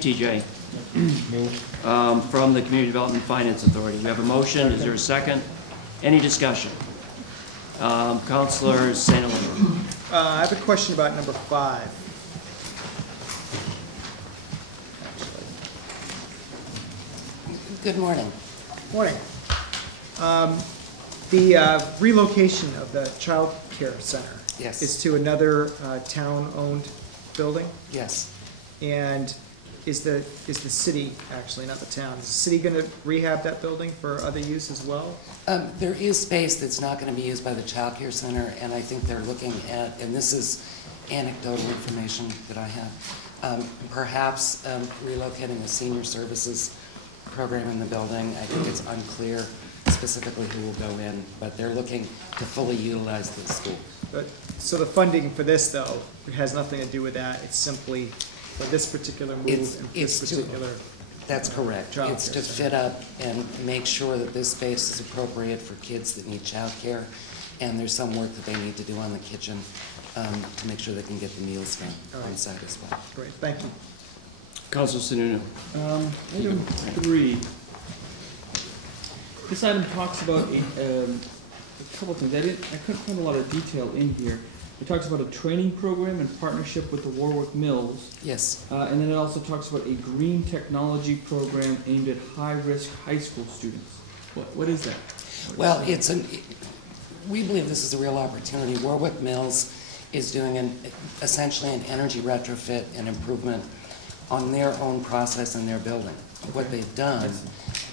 TJ, from the Community Development Finance Authority. We have a motion. Is there a second? Any discussion? Councilor St. Elaine. I have a question about number 5. Good morning. Morning. The relocation of the child care center Yes. is to another town-owned building, Yes. and is the city, actually not the town, is the city going to rehab that building for other use as well? There is space that's not going to be used by the child care center, and I think they're looking at, and this is anecdotal information that I have, perhaps relocating a senior services program in the building. I think it's unclear specifically who will go in, but they're looking to fully utilize the school. But, so the funding for this, though, has nothing to do with that, it's simply for this particular move and this particular... That's correct. Child It's care to center. fit up and make sure that this space is appropriate for kids that need child care, and there's some work that they need to do on the kitchen to make sure they can get the meals done on site as well. Great, thank you. Councilor Sununu. Item 3. This item talks about a couple things. I couldn't find a lot of detail in here. It talks about a training program in partnership with the Warwick Mills. Yes. And then it also talks about a green technology program aimed at high-risk high school students. What is that? Well, we believe this is a real opportunity. Warwick Mills is doing essentially an energy retrofit and improvement on their own process in their building. Okay. What they've done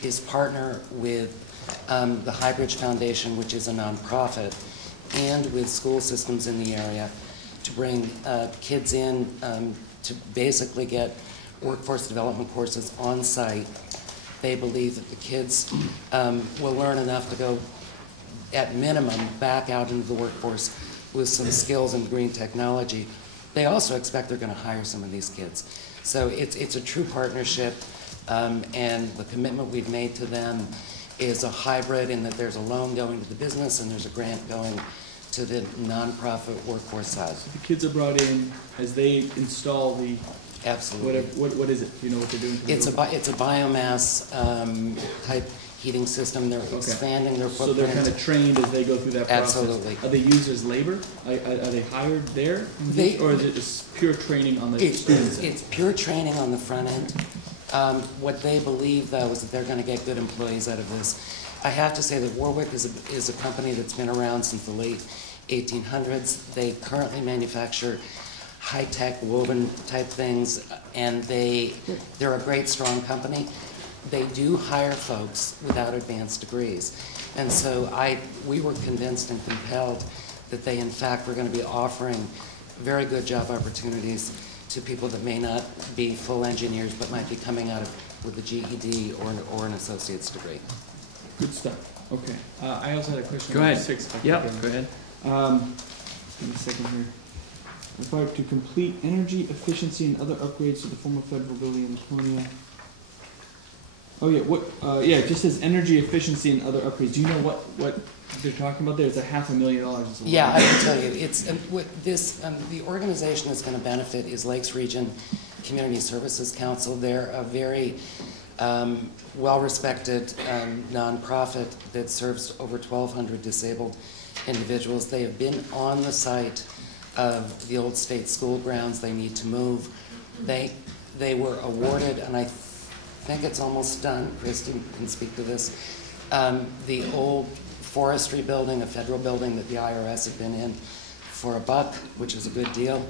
is partner with the Highbridge Foundation, which is a nonprofit, and with school systems in the area to bring kids in to basically get workforce development courses on site. They believe that the kids will learn enough to go, at minimum, back out into the workforce with some skills in green technology. They also expect they're going to hire some of these kids. So it's a true partnership, and the commitment we've made to them is a hybrid in that there's a loan going to the business and there's a grant going to the nonprofit workforce side. So the kids are brought in as they install the... Absolutely. What is it? Do you know what they're doing? It's a biomass type heating system. They're expanding their footprint. So they're kind of trained as they go through that process. Absolutely. Are they used as labor? Are they hired there? Or is it just pure training on the students? It's pure training on the front end. What they believe, though, is that they're going to get good employees out of this. I have to say that Warwick is a company that's been around since the late 1800s. They currently manufacture high-tech woven type things, and they're a great, strong company. They do hire folks without advanced degrees. And so we were convinced and compelled that they, in fact, were going to be offering very good job opportunities to people that may not be full engineers but might be coming out with a GED or an associate's degree. Good stuff. Okay. I also had a question Go on ahead. 6. Yep, go ahead. Give me a second here. Required to complete energy efficiency and other upgrades to the former federal building in Laconia. Oh yeah, it just says energy efficiency and other upgrades. Do you know what they're talking about there? It's $500,000. Yeah, I can tell you. It's the organization that's going to benefit is Lakes Region Community Services Council. They're a very well-respected nonprofit that serves over 1,200 disabled individuals. They have been on the site of the old state school grounds. They need to move. They were awarded, and I think it's almost done. Christy can speak to this. The old forestry building, a federal building that the IRS had been in for $1, which is a good deal.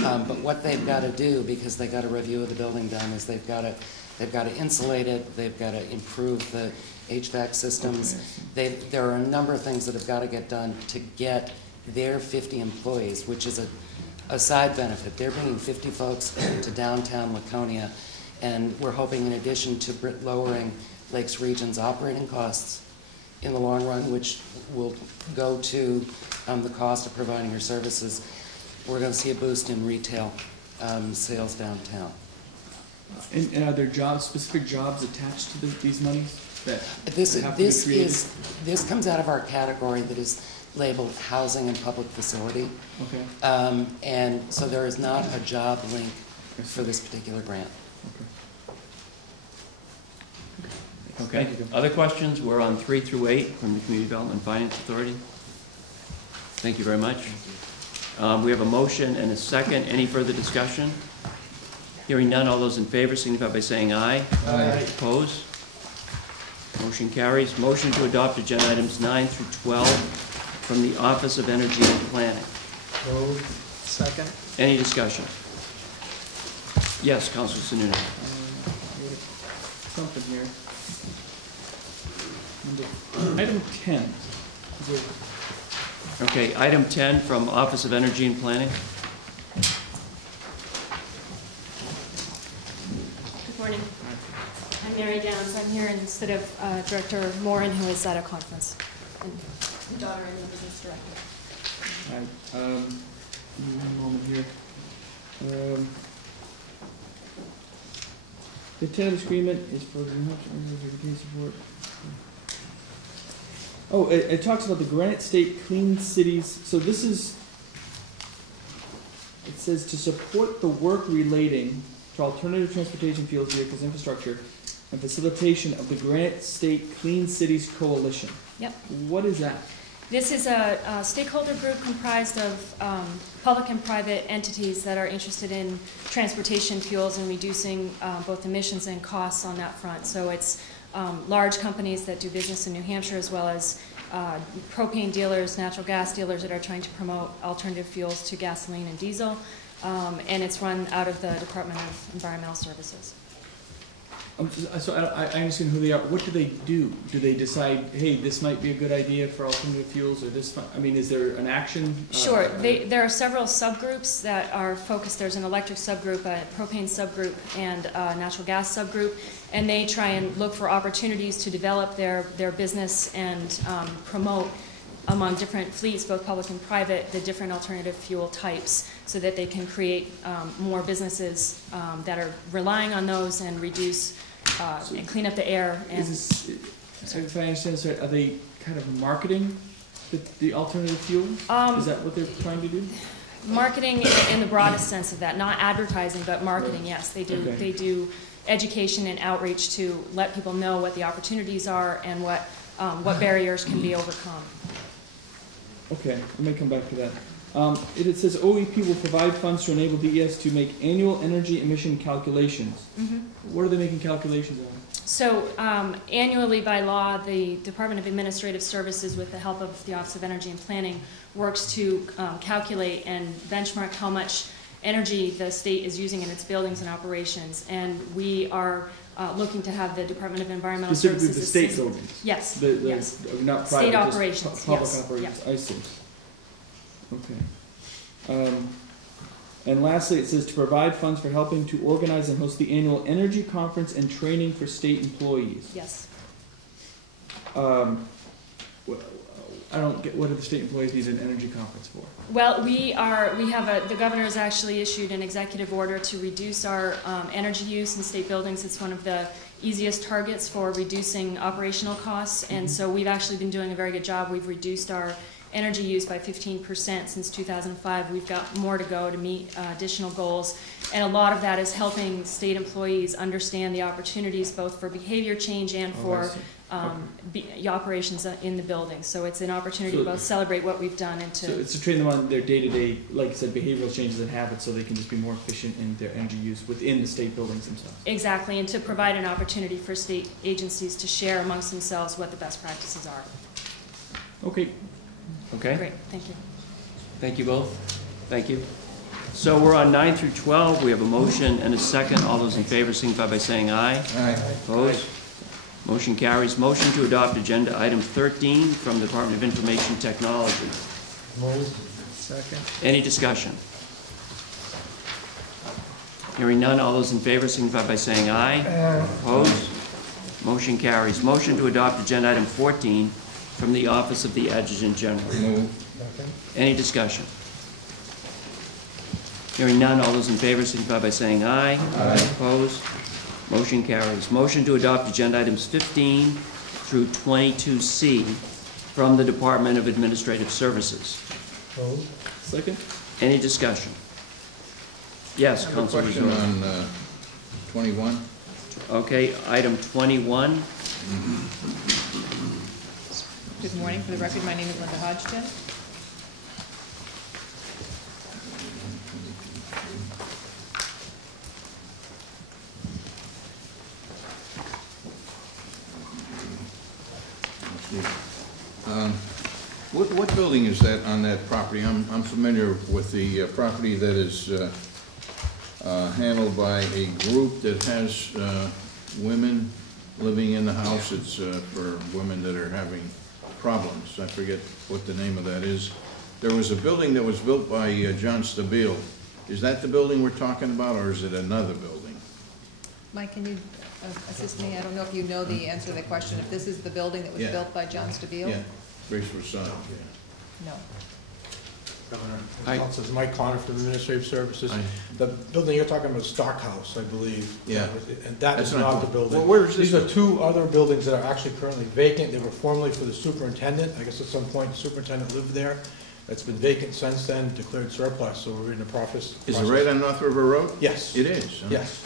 But what they've got to do, because they got a review of the building done, is they've got to insulate it. They've got to improve the HVAC systems. There are a number of things that have got to get done to get their 50 employees, which is a side benefit. They're bringing 50 folks to downtown Laconia, and we're hoping, in addition to lowering Lakes Region's operating costs in the long run, which will go to the cost of providing your services, we're going to see a boost in retail sales downtown. And are there specific jobs attached to these monies that This have to be created? this comes out of our category that is labeled housing and public facility. Okay. And so there is not a job link for this particular grant. Okay. Okay. Thank you. Other questions? We're on 3 through 8 from the Community Development Finance Authority. Thank you very much. We have a motion and a second. Any further discussion? Hearing none, all those in favor signify by saying aye. Aye. Opposed? Motion carries. Motion to adopt agenda items 9 through 12 from the Office of Energy and Planning. Moved. Second. Any discussion? Yes, Councilor Sununu. Something here. Item 10. Is there- Okay, item 10 from Office of Energy and Planning. Good morning. I'm Mary Downs. I'm here instead of Director Moran, who is at a conference, and the daughter and the business director. All right, one moment here. The tenants agreement is for the New Hampshire Energy support. Oh, it talks about the Granite State Clean Cities, so this is, it says to support the work relating to alternative transportation fuels, vehicles, infrastructure, and facilitation of the Granite State Clean Cities Coalition. Yep. What is that? This is a stakeholder group comprised of public and private entities that are interested in transportation fuels and reducing both emissions and costs on that front. So it's large companies that do business in New Hampshire, as well as propane dealers, natural gas dealers that are trying to promote alternative fuels to gasoline and diesel. And it's run out of the Department of Environmental Services. So I understand who they are. What do they do? Do they decide, hey, this might be a good idea for alternative fuels, or this? I mean, is there an action? Sure. There are several subgroups that are focused. There's an electric subgroup, a propane subgroup, and a natural gas subgroup, and they try and look for opportunities to develop their business and promote among different fleets, both public and private, the different alternative fuel types, so that they can create more businesses that are relying on those and reduce and clean up the air. And If I understand this right, are they kind of marketing the alternative fuels? Is that what they're trying to do? Marketing in the broadest sense of that, not advertising, but marketing. Yes, they do. Okay. They do education and outreach to let people know what the opportunities are and what barriers can be overcome. Okay, I may come back to that. It says OEP will provide funds to enable DES to make annual energy emission calculations. Mm-hmm. What are they making calculations on? So annually by law, the Department of Administrative Services, with the help of the Office of Energy and Planning, works to calculate and benchmark how much energy the state is using in its buildings and operations. And we are looking to have the Department of Environmental Specifically Services the state assist. buildings? Yes, Yes. Not private, State just operations, public yes, operations, yeah. I see. Okay. And lastly, it says to provide funds for helping to organize and host the annual energy conference and training for state employees. yes. I don't get, what do the state employees need an energy conference for? Well, the governor has actually issued an executive order to reduce our energy use in state buildings. It's one of the easiest targets for reducing operational costs, and so we've actually been doing a very good job. We've reduced our energy use by 15% since 2005. We've got more to go to meet additional goals, and a lot of that is helping state employees understand the opportunities both for behavior change and for operations in the building. So it's an opportunity to both celebrate what we've done and to... So it's to train them on their day-to-day, like you said, behavioral changes and habits so they can just be more efficient in their energy use within the state buildings themselves. Exactly, and to provide an opportunity for state agencies to share amongst themselves what the best practices are. Okay. Okay? Great, thank you. Thank you both. Thank you. So we're on 9 through 12. We have a motion and a second. All those in favor signify by saying aye. Aye. Opposed? Motion carries. Motion to adopt agenda item 13 from the Department of Information Technology. Moved. Second. Any discussion? Hearing none. All those in favor signify by saying aye. Opposed? Motion carries. Motion to adopt agenda item 14 from the Office of the Adjutant General. Moved. Any discussion? Hearing none, all those in favor signify by saying aye. Aye. Opposed? Motion carries. Motion to adopt agenda items 15 through 22C from the Department of Administrative Services. Moved. Second? Any discussion? Yes, I have a Councilor question Rizzo. on 21. Okay, item 21. Good morning. For the record, my name is Linda Hodgson. What building is that on that property? I'm familiar with the property that is handled by a group that has women living in the house. It's for women that are having problems. I forget what the name of that is. There was a building that was built by John Stabile. Is that the building we're talking about, or is it another building? Mike, can you assist me? I don't know if you know the answer to that question. If this is the building that was Yeah. built by John Stabile? Yeah, Grace Versailles, yeah. No. Governor, Hi. Council, this is Mike Connor from Administrative Services. Hi. The building you're talking about is Stark House, I believe. Yeah. And that That's is not not the cool. building. Well, where is this These are two other buildings that are actually currently vacant. They were formerly for the superintendent. I guess at some point the superintendent lived there. It's been vacant since then, declared surplus, so we're in the process. Is it right on North River Road? Yes. It is, huh? Yes.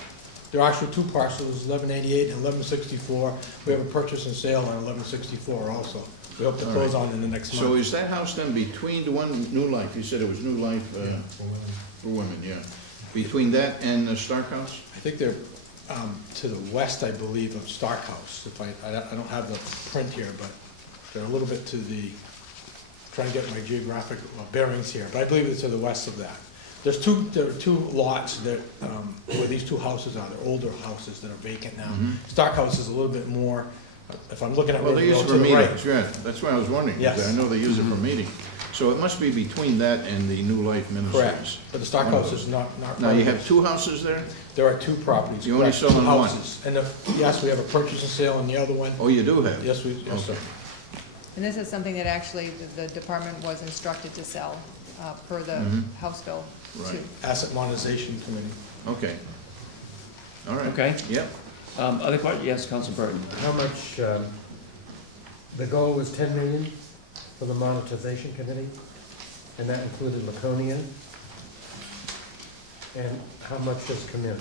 There are actually two parcels, 1188 and 1164. We have a purchase and sale on 1164 also. We hope to All close right. on in the next month. So is that house then between the one, New Life, you said it was New Life for women, yeah. Between that and the Stark House? I think they're to the west, I believe, of Stark House. If I don't have the print here, but they're a little bit to the, trying to get my geographic bearings here, but I believe it's to the west of that. There are two lots that, where these two houses are. They're older houses that are vacant now. Stark House is a little bit more, if I'm looking at Well, River they use Road it to for the right. meetings, yeah, that's why I was wondering. 'cause Yes. I know they use it for meetings. So it must be between that and the New Life Ministries. Correct, but the Stark One of House those. is not Now, part you of have this. two houses there? There are two properties. You only correct, selling two one? houses. And yes, we have a purchase and sale on the other one. Oh, you do have? Yes, yes, sir. Okay. And this is something that actually the department was instructed to sell per the House Bill Right. 2. Asset Monetization Committee. Okay. All right. Okay. Yep. Other questions? Yes, Council Burton. How much, the goal was 10 million for the monetization committee, and that included Laconia. And how much has come in?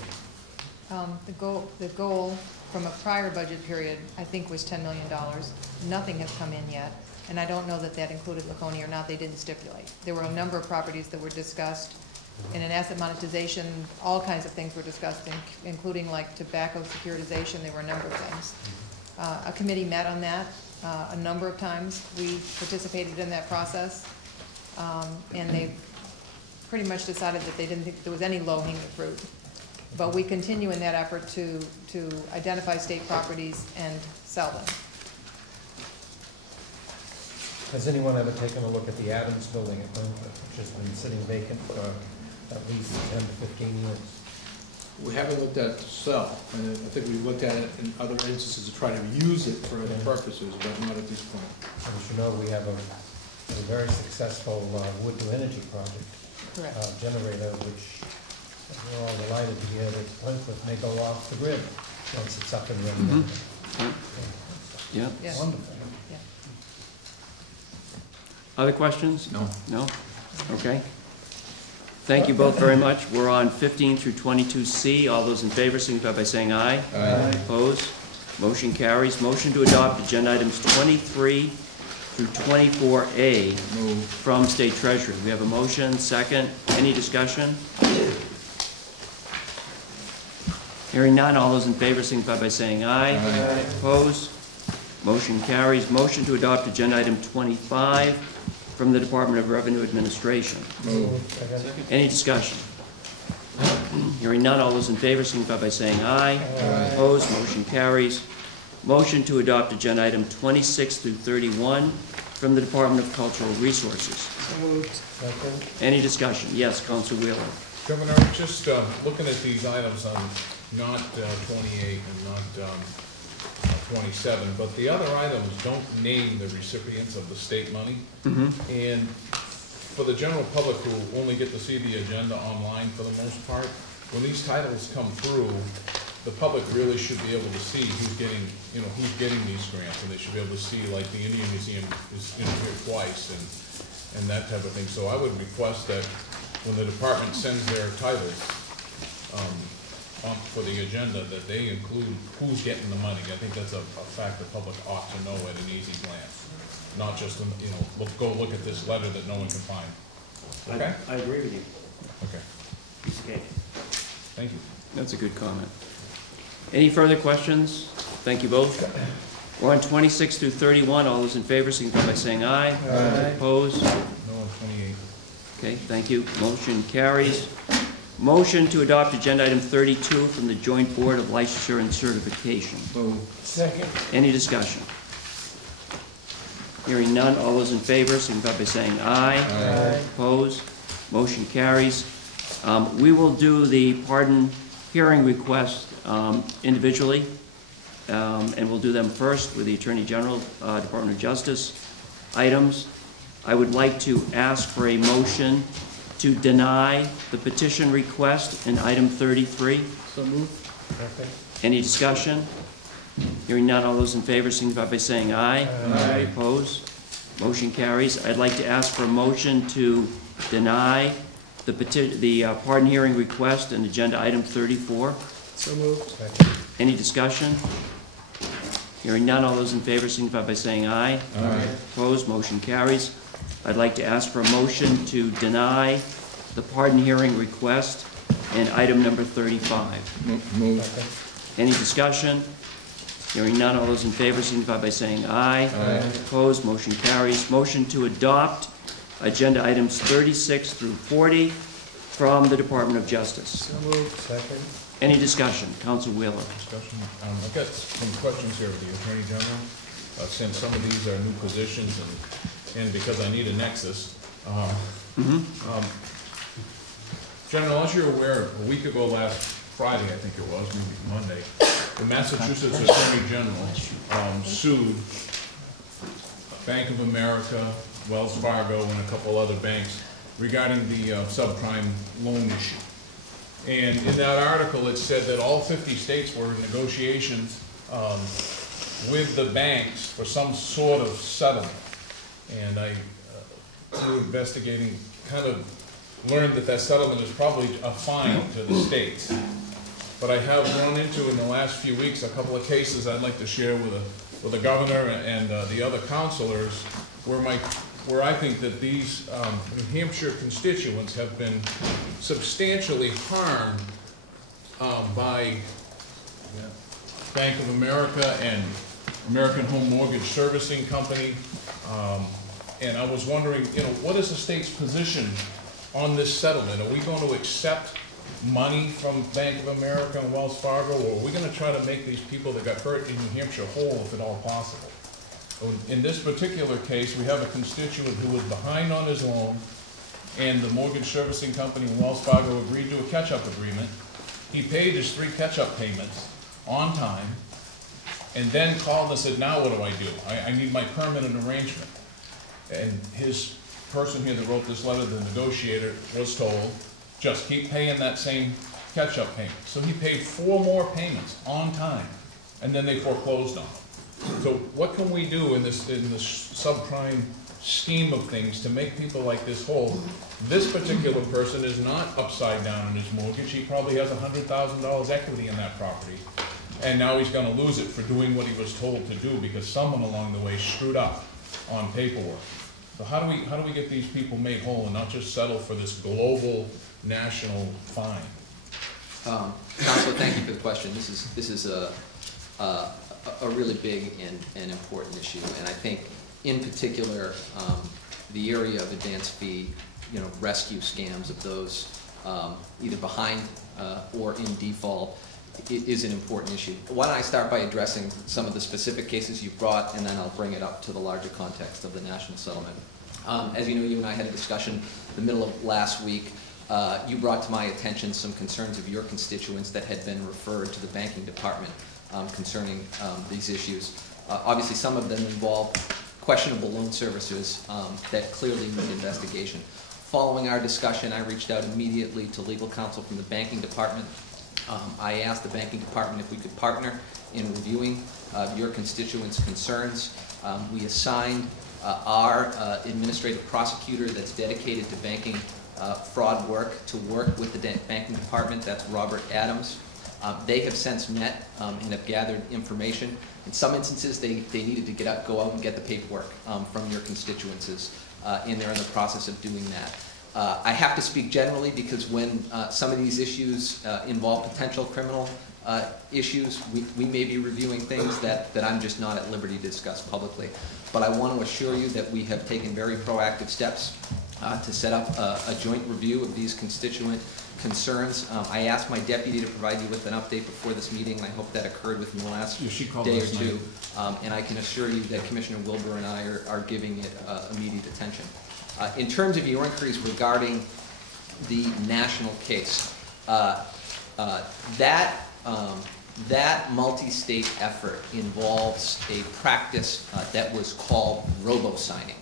The goal from a prior budget period, I think, was $10 million. Nothing has come in yet, and I don't know that that included Laconia or not. They didn't stipulate. There were a number of properties that were discussed. In an asset monetization, all kinds of things were discussed, including like tobacco securitization. There were a number of things. A committee met on that a number of times. We participated in that process, and they pretty much decided that they didn't think there was any low-hanging fruit. But we continue in that effort to identify state properties and sell them. Has anyone ever taken a look at the Adams building at Concord, which has been sitting vacant for at least 10 to 15 years? We haven't looked at it to sell, and I think we looked at it in other instances to try to use it for other purposes, but not at this point. As you know, we have a very successful wood-to-energy project. Correct. Generator, which we're all delighted to hear that Concord may go off the grid once it's up and running. Yeah. Yes. Wonderful. Yeah. Other questions? No. No? Okay. Thank you both very much. We're on 15 through 22C. All those in favor signify by saying aye. Aye. Opposed? Motion carries. Motion to adopt agenda items 23 through 24A Move. from State Treasury. We have a motion, second. Any discussion? Hearing none. All those in favor signify by saying aye. Aye. Opposed? Motion carries. Motion to adopt agenda item 25 from the Department of Revenue Administration. Move. Second. Any discussion? Hearing none, all those in favor signify by saying aye. Aye. Opposed, motion carries. Motion to adopt agenda item 26 through 31 from the Department of Cultural Resources. Second. Any discussion? Yes, Council Wheeler. Governor, just looking at these items on not 28 and not 27, but the other items don't name the recipients of the state money. And for the general public who only get to see the agenda online for the most part, when these titles come through, the public really should be able to see who's getting, who's getting these grants, and they should be able to see, like, the Indian Museum is here twice, and that type of thing. So I would request that when the department sends their titles, for the agenda, that they include who's getting the money. I think that's a fact the public ought to know at an easy glance, not just, go look at this letter that no one can find. Okay? I agree with you. Okay, Piece of cake. thank you. That's a good comment. Any further questions? Thank you both. We're on 26 through 31. All those in favor, signify by saying aye. Aye. Opposed? No on 28. Okay, thank you. Motion carries. Motion to adopt agenda item 32 from the Joint Board of Licensure and Certification. Second. Any discussion? Hearing none. All those in favor, signify by saying aye. Aye. Opposed? Motion carries. We will do the pardon hearing request individually, and we'll do them first with the Attorney General, Department of Justice items. I would like to ask for a motion to deny the petition request in item 33. So moved. Any discussion? Hearing none, all those in favor signify by saying aye. Aye. Opposed? Motion carries. I'd like to ask for a motion to deny the pardon hearing request in agenda item 34. So moved. Any discussion? Hearing none, all those in favor signify by saying aye. Aye. Opposed? Motion carries. I'd like to ask for a motion to deny the pardon hearing request in item number 35. Move. Any discussion? Hearing none, all those in favor signify by saying aye. Aye. Opposed? Motion carries. Motion to adopt agenda items 36 through 40 from the Department of Justice. So moved. Second. Any discussion? Counsel Wheeler. Discussion. I've got some questions here with the Attorney General, since some of these are new positions and because I need a nexus. General, as you're aware, a week ago last Friday, I think it was, maybe Monday, the Massachusetts Attorney General sued Bank of America, Wells Fargo, and a couple other banks regarding the subprime loan issue. And in that article, it said that all 50 states were in negotiations with the banks for some sort of settlement. And I, through investigating, kind of learned that that settlement is probably a fine to the states. But I have run into, in the last few weeks, a couple of cases I'd like to share with the governor and the other counselors where I think that these New Hampshire constituents have been substantially harmed by Bank of America and American Home Mortgage Servicing Company. And I was wondering, what is the state's position on this settlement? Are we going to accept money from Bank of America and Wells Fargo, or are we going to try to make these people that got hurt in New Hampshire whole if at all possible? In this particular case, we have a constituent who was behind on his loan, and the mortgage servicing company and Wells Fargo agreed to a catch-up agreement. He paid his 3 catch-up payments on time, and then called and said, now what do I do? I need my permanent arrangement. And his person here that wrote this letter, the negotiator, was told, just keep paying that same catch-up payment. So he paid 4 more payments on time, and then they foreclosed on him. So what can we do in this subprime scheme of things to make people like this whole? This particular person is not upside down in his mortgage. He probably has $100,000 equity in that property, and now he's going to lose it for doing what he was told to do because someone along the way screwed up on paperwork. So how do we get these people made whole and not just settle for this global national fine? Counselor, thank you for the question. This is a really big and important issue, and I think in particular the area of advance fee, rescue scams of those either behind or in default is an important issue. Why don't I start by addressing some of the specific cases you brought, and then I'll bring it up to the larger context of the national settlement. As you know, you and I had a discussion the middle of last week. You brought to my attention some concerns of your constituents that had been referred to the banking department concerning these issues. Obviously, some of them involve questionable loan servicers that clearly need investigation. Following our discussion, I reached out immediately to legal counsel from the banking department. I asked the banking department if we could partner in reviewing your constituents' concerns. We assigned our administrative prosecutor that's dedicated to banking fraud work to work with the banking department. That's Robert Adams. They have since met and have gathered information. In some instances, they needed to go out and get the paperwork from your constituencies, and they're in the process of doing that. I have to speak generally because when some of these issues involve potential criminal issues, we may be reviewing things that I'm just not at liberty to discuss publicly. But I want to assure you that we have taken very proactive steps to set up a joint review of these constituent concerns. I asked my deputy to provide you with an update before this meeting, and I hope that occurred within the last day or two. And I can assure you that Commissioner Wilbur and I are giving it immediate attention. In terms of your inquiries regarding the national case, that multi-state effort involves a practice that was called robo-signing,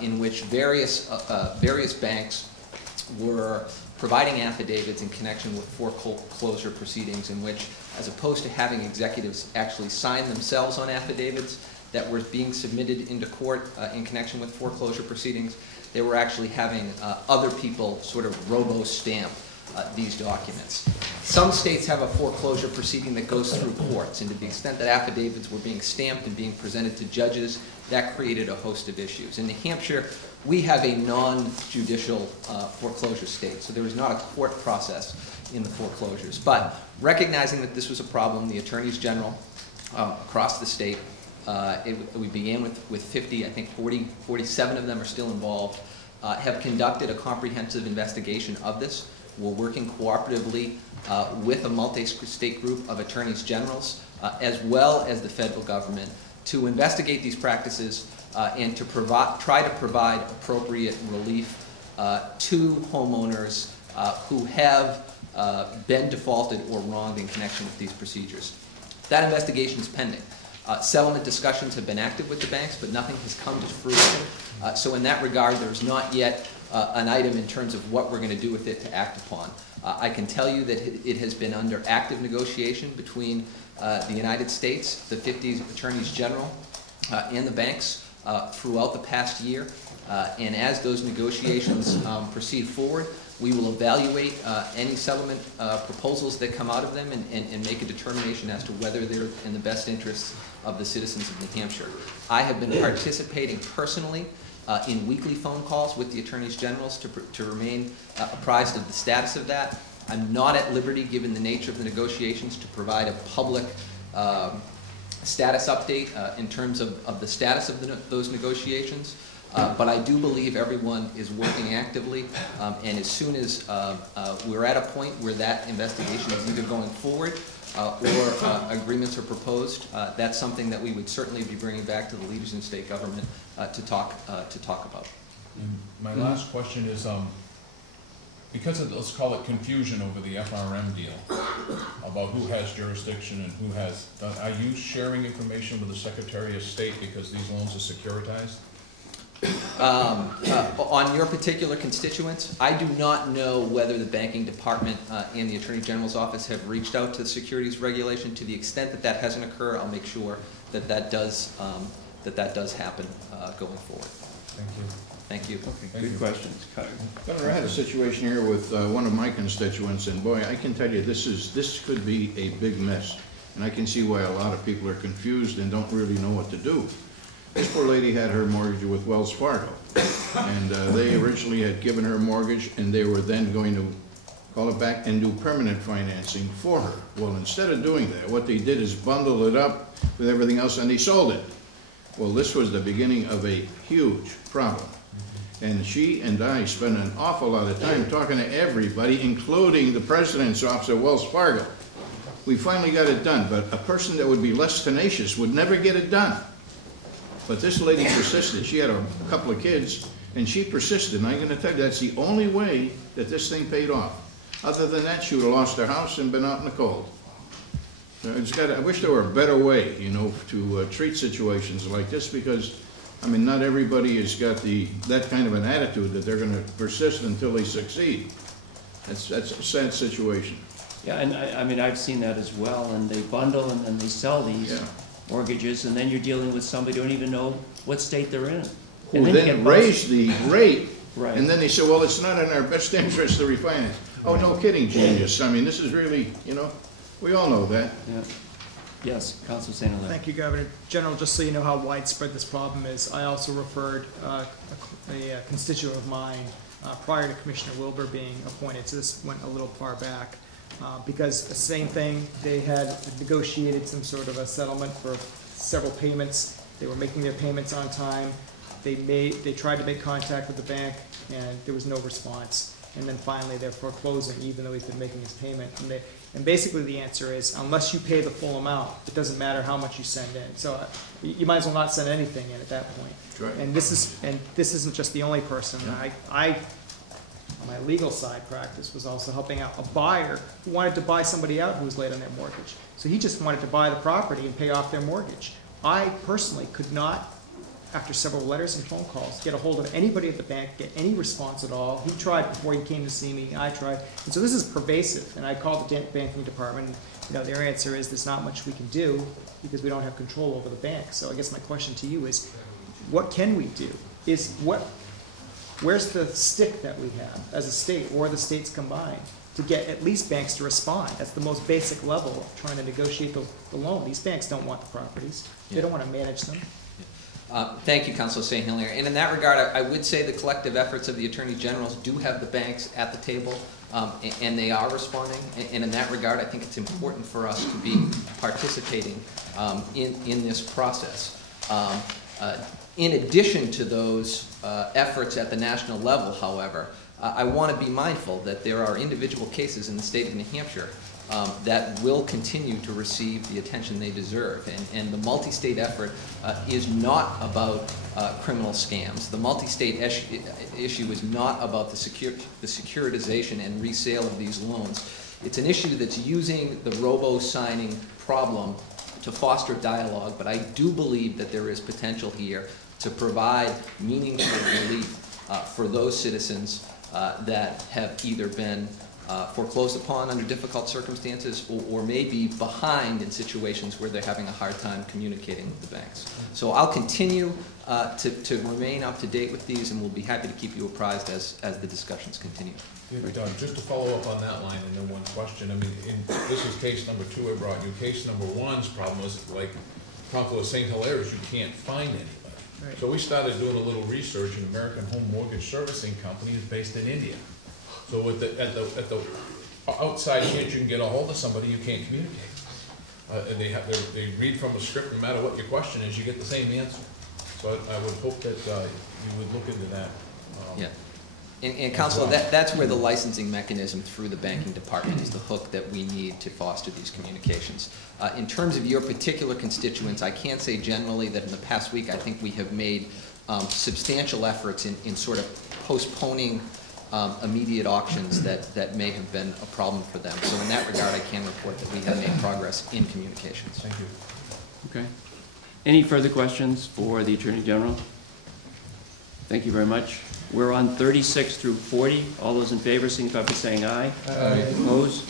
in which various banks were providing affidavits in connection with foreclosure proceedings, in which, as opposed to having executives actually sign themselves on affidavits that were being submitted into court in connection with foreclosure proceedings, they were actually having other people sort of robo-stamp these documents. Some states have a foreclosure proceeding that goes through courts, and to the extent that affidavits were being stamped and being presented to judges, that created a host of issues. In New Hampshire, we have a non-judicial foreclosure state, so there is not a court process in the foreclosures. But recognizing that this was a problem, the attorneys general across the state, we began with 50, I think 47 of them are still involved, have conducted a comprehensive investigation of this. We're working cooperatively with a multi-state group of attorneys generals, as well as the federal government, to investigate these practices and to try to provide appropriate relief to homeowners who have been defaulted or wronged in connection with these procedures. That investigation is pending. Settlement discussions have been active with the banks, but nothing has come to fruition. So in that regard, there's not yet an item in terms of what we're going to do with it to act upon. I can tell you that it has been under active negotiation between the United States, the 50 attorneys general, and the banks throughout the past year. And as those negotiations proceed forward, we will evaluate any settlement proposals that come out of them and make a determination as to whether they're in the best interests of the citizens of New Hampshire. I have been participating personally in weekly phone calls with the attorneys generals to remain apprised of the status of that. I'm not at liberty, given the nature of the negotiations, to provide a public status update in terms of the status of those negotiations. But I do believe everyone is working actively, and as soon as we're at a point where that investigation is either going forward or agreements are proposed, that's something that we would certainly be bringing back to the leaders in state government to talk about. And my last question is, because of, let's call it confusion over the FRM deal, about who has jurisdiction and who has, are you sharing information with the Secretary of State because these loans are securitized? On your particular constituents, I do not know whether the banking department and the Attorney General's office have reached out to the securities regulation. To the extent that that hasn't occurred, I'll make sure that that does happen going forward. Thank you. Thank you. Okay, good questions. Governor, I had a situation here with one of my constituents, and boy, I can tell you this could be a big mess, and I can see why a lot of people are confused and don't really know what to do. This poor lady had her mortgage with Wells Fargo, and they originally had given her a mortgage, and they were then going to call it back and do permanent financing for her. Well, instead of doing that, what they did is bundle it up with everything else, and they sold it. Well, this was the beginning of a huge problem. And she and I spent an awful lot of time talking to everybody, including the president's office at Wells Fargo. We finally got it done, but a person that would be less tenacious would never get it done. But this lady persisted. She had a couple of kids, and she persisted. And I'm going to tell you, that's the only way that this thing paid off. Other than that, she would have lost her house and been out in the cold. I wish there were a better way, you know, to treat situations like this, because I mean, not everybody has got that kind of an attitude that they're going to persist until they succeed. That's a sad situation. Yeah, and I mean, I've seen that as well, and they bundle and then they sell these mortgages, and then you're dealing with somebody who don't even know what state they're in. Who then raise the rate, right. And then they say, well, it's not in our best interest to refinance. Oh, no kidding, genius. I mean, this is really, you know, We all know that. Yeah. Yes, Council St. Hilaire. Thank you, Governor. General, just so you know how widespread this problem is, I also referred a constituent of mine prior to Commissioner Wilbur being appointed, so this went a little far back. Because the same thing, they had negotiated some sort of a settlement for several payments. They were making their payments on time. They tried to make contact with the bank, and there was no response. And then finally, they're foreclosing, even though he's been making his payment. And basically, the answer is, unless you pay the full amount, it doesn't matter how much you send in. So you might as well not send anything in at that point. Right. And this isn't just the only person. Yeah. My legal side practice was also helping out a buyer who wanted to buy somebody out who was late on their mortgage. So he just wanted to buy the property and pay off their mortgage. I personally could not, after several letters and phone calls, get a hold of anybody at the bank, get any response at all. He tried before he came to see me, I tried. And so this is pervasive. And I called the banking department, and their answer is there's not much we can do because we don't have control over the bank. So I guess my question to you is, what can we do? Where's the stick that we have as a state or the states combined to get at least banks to respond? That's the most basic level of trying to negotiate the loan. These banks don't want the properties. They don't want to manage them. Thank you, Councilor St. Hilaire. And in that regard, I would say the collective efforts of the Attorney Generals do have the banks at the table, and they are responding. And in that regard, I think it's important for us to be participating in this process. In addition to those efforts at the national level, however, I want to be mindful that there are individual cases in the state of New Hampshire that will continue to receive the attention they deserve. And the multi-state effort is not about criminal scams. The multi-state issue is not about the securitization and resale of these loans. It's an issue that's using the robo-signing problem to foster dialogue, but I do believe that there is potential here to provide meaningful relief for those citizens that have either been foreclosed upon under difficult circumstances or may be behind in situations where they're having a hard time communicating with the banks. So I'll continue to remain up to date with these, and we'll be happy to keep you apprised as the discussions continue. Yeah, just to follow up on that line, and then one question. I mean, this is case number 2 I brought you. Case number 1's problem is, like Concord St. Hilaire, is you can't find anybody. Right. So we started doing a little research. An American Home Mortgage Servicing Company is based in India. So at the outside chance you can get a hold of somebody, you can't communicate. And they read from a script. No matter what your question is, you get the same answer. So I would hope that you would look into that. Yeah. And Councilor, that's where the licensing mechanism through the banking department is the hook that we need to foster these communications. In terms of your particular constituents, I can't say generally that in the past week I think we have made substantial efforts in sort of postponing immediate auctions that may have been a problem for them. So in that regard, I can report that we have made progress in communications. Thank you. Okay. Any further questions for the Attorney General? Thank you very much. We're on 36 through 40. All those in favor signify by saying aye. Aye. Opposed?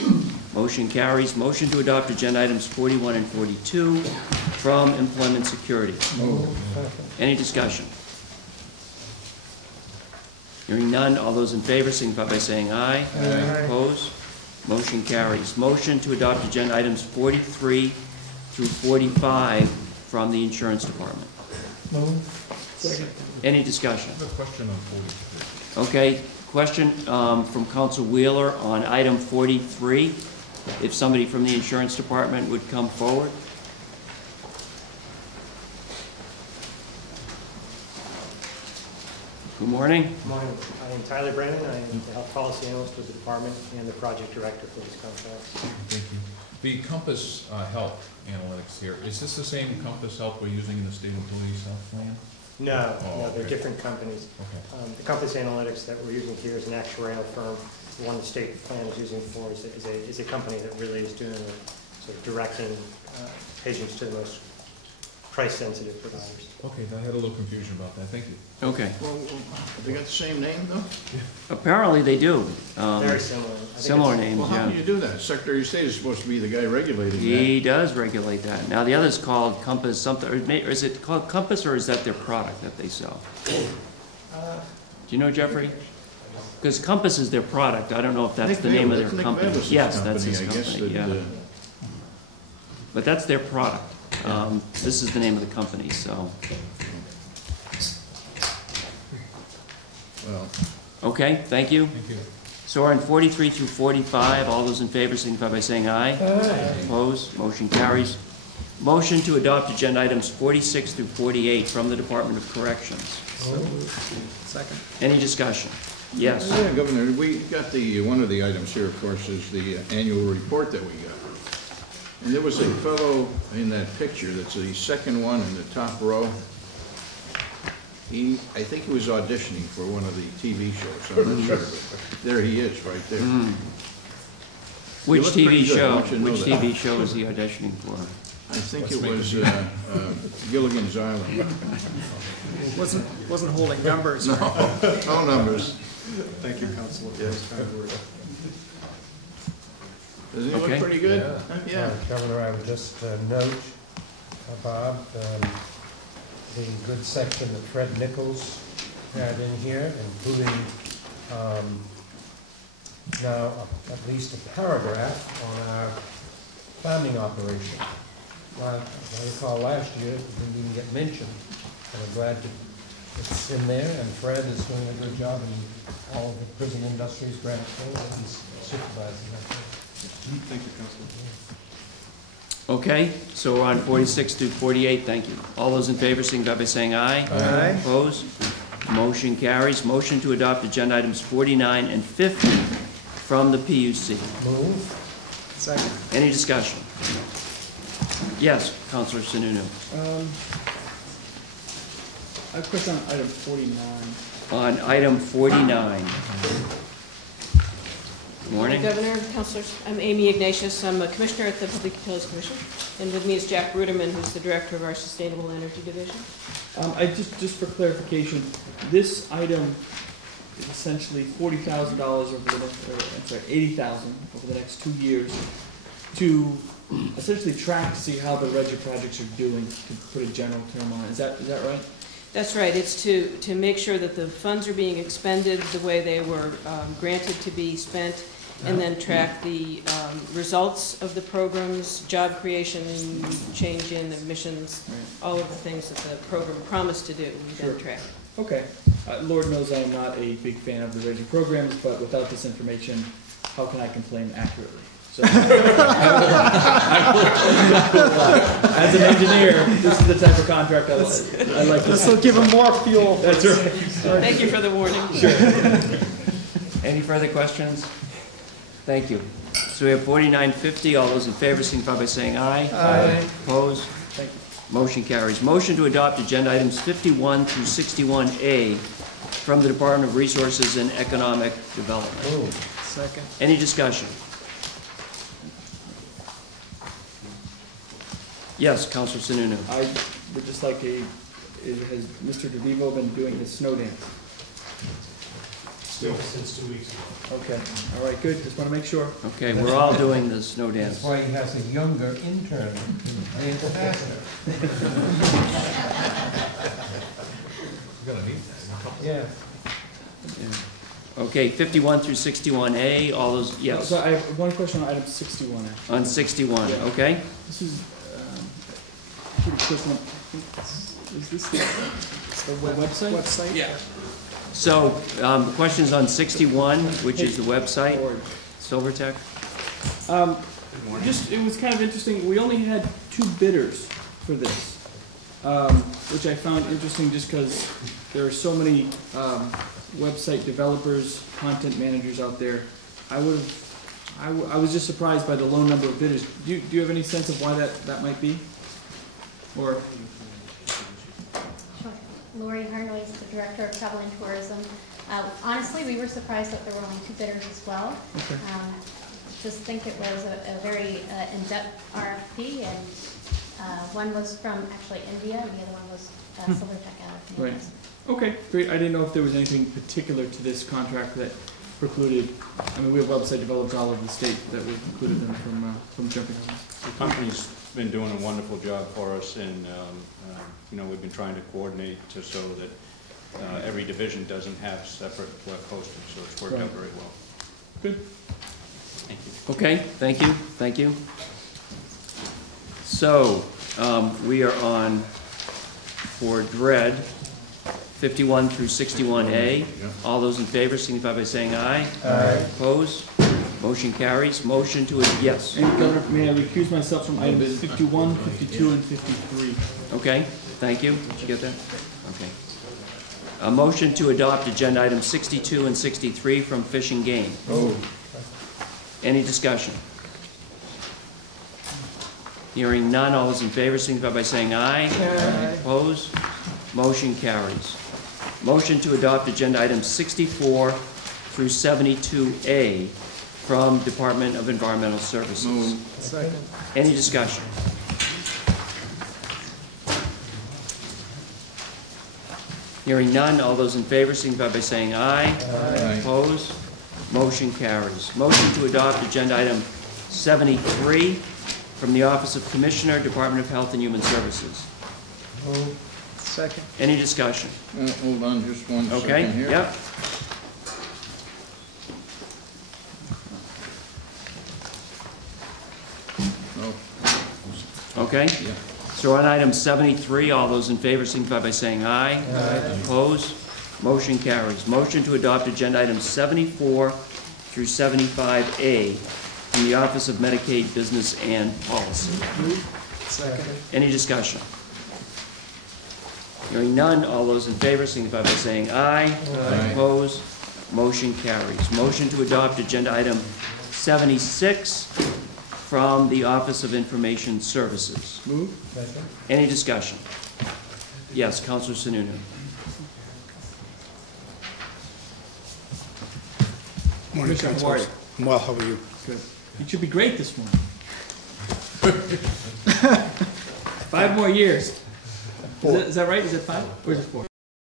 Motion carries. Motion to adopt agenda items 41 and 42 from Employment Security. Any discussion? Hearing none. All those in favor signify by saying aye. Aye. Opposed? Motion carries. Motion to adopt agenda items 43 through 45 from the Insurance Department. Any discussion? I have a question on 43. Okay, question from Council Wheeler on item 43. If somebody from the Insurance Department would come forward. Good morning. Good morning. I am Tyler Brennan. I am the health policy analyst with the department and the project director for this contract. Thank you. The Compass Health analytics here, is this the same Compass Health we're using in the state employees health plan? No, Oh, no, they're okay. different companies. Okay. The Compass Analytics that we're using here is an actuarial firm. The one the state plan is using for is a company that really is doing sort of directing patients to the most price-sensitive providers. Okay, I had a little confusion about that. Thank you. Okay. Well, they got the same name, though? Apparently they do. Very similar. I think Similar it's- names, Well, how yeah. do you do that? Secretary of State is supposed to be the guy regulating that. He does regulate that. Now, the other's called Compass something, or is it called Compass, or is that their product that they sell? Do you know, Jeffrey? Because Compass is their product. I don't know if that's Nick the name of Vail, their that's Nick company. Vail's Yes, that's his I guess, company, that, yeah. but that's their product. This is the name of the company, so. Well, Okay, thank you. Thank you. So we're on 43 through 45. All those in favor signify by saying aye. Aye. Opposed? Motion carries. Motion to adopt agenda items 46 through 48 from the Department of Corrections. Second. Any discussion? Yes. yeah, Governor, we got one of the items here, of course, is the annual report that we got. And there was a fellow in that picture, that's the second one in the top row. I think he was auditioning for one of the TV shows, I'm not sure, but there he is, right there. Which look pretty TV good, I show, want you to know which that. TV show is he auditioning for? I think it was Gilligan's Island. Wasn't holding numbers. No, no numbers. Thank you, Councilor. Yes. Doesn't he Okay. look pretty good? Yeah. Yeah. Governor, I would just note, Bob, the good section that Fred Nichols had in here, including now at least a paragraph on our farming operation. I recall last year, it didn't even get mentioned, and I'm glad that it's in there, and Fred is doing a good job in all of the prison industries, Granite Hill, and he's supervising that. Thank you, Councilor. Okay, so we're on 46 through 48, thank you. All those in favor signify by saying aye. Aye. Opposed? Motion carries. Motion to adopt agenda items 49 and 50 from the PUC. Move. Second. Any discussion? Yes, Councilor Sununu. I have a question on item 49. On item 49. Good morning. Governor, Councilors, I'm Amy Ignatius. I'm a Commissioner at the Public Utilities Commission. And with me is Jack Ruderman, who's the Director of our Sustainable Energy Division. I just for clarification, this item is essentially $40,000 over the next, I'm sorry, $80,000 over the next 2 years to essentially track to see how the REGI projects are doing, to put a general term on it. Is that right? That's right. It's to make sure that the funds are being expended the way they were granted to be spent, and then track the results of the programs, job creation, change in emissions, all of the things that the program promised to do, we then track. Okay. Lord knows I am not a big fan of the REGI programs, but without this information, how can I complain accurately? So, as an engineer, this is the type of contract I like. This will give them more fuel. That's right. Thank you for the warning. Sure. Any further questions? Thank you. So we have 4950. All those in favor signify by saying aye. Aye. Opposed? Thank you. Motion carries. Motion to adopt agenda items 51 through 61A from the Department of Resources and Economic Development. Move. Second. Any discussion? Yes, Councilor Sununu. I would just like has Mr. DeVivo been doing his snow dance? Still, since 2 weeks ago. Okay, all right, good, just want to make sure. Okay, we're all doing the snow That's dance. why he has a younger intern who plays faster. You're gonna need that in a couple. Yeah. Okay, 51 through 61A, all those, yes. So I have one question on item 61, actually. On 61, okay? This is, pretty quick one. Is this the website? Website? Yeah. So, questions on 61, which is the website, Silvertech? It was kind of interesting, we only had 2 bidders for this, which I found interesting just because there are so many website developers, content managers out there. I was just surprised by the low number of bidders. Do you have any sense of why that might be? Or Sure. Lori Harnoy is the Director of Travel and Tourism. Honestly, we were surprised that there were only 2 bidders as well. okay. Just think it was a very in-depth RFP, and one was from actually India, and the other one was Silvertech out of Right. Minneapolis. Okay, great. I didn't know if there was anything particular to this contract that precluded. I mean, we have website developers all over the state that would precluded them from jumping on this. The company's been doing a wonderful job for us, and we've been trying to coordinate just so that every division doesn't have separate web hosting, so it's worked out very well. Good. Thank you. Okay, thank you, thank you. So, we are on, for dread, 51 through 61A. All those in favor signify by saying aye. Aye. Opposed? Motion carries. Motion to, yes. And Governor, may I recuse myself from items 51, 52, and 53? Okay, thank you. Did you get that? Okay. A motion to adopt agenda items 62 and 63 from Fish and Game. Any discussion? Hearing none, all those in favor signify by saying aye. Aye. Opposed? Motion carries. Motion to adopt agenda items 64 through 72A from Department of Environmental Services. Second. Any discussion? Hearing none, all those in favor signify by saying aye. Aye. Opposed? Motion carries. Motion to adopt agenda item 73 from the Office of Commissioner, Department of Health and Human Services. Second. Any discussion? Hold on just one Okay, second here. yep. Oh, Okay. yeah. So on item 73, all those in favor signify by saying aye. Aye. Opposed? Motion carries. Motion to adopt agenda items 74 through 75A from the Office of Medicaid Business and Policy. Second. Any discussion? Hearing none, all those in favor signify by saying aye. Aye. Opposed? Motion carries. Motion to adopt agenda item 76 from the Office of Information Services. Second. Any discussion? Yes, Councilor Sununu. Morning, Commissioner, how are you? Well, how are you? Good. You should be great this morning. 5 more years. Is that right? Is it 5? Or is it 4?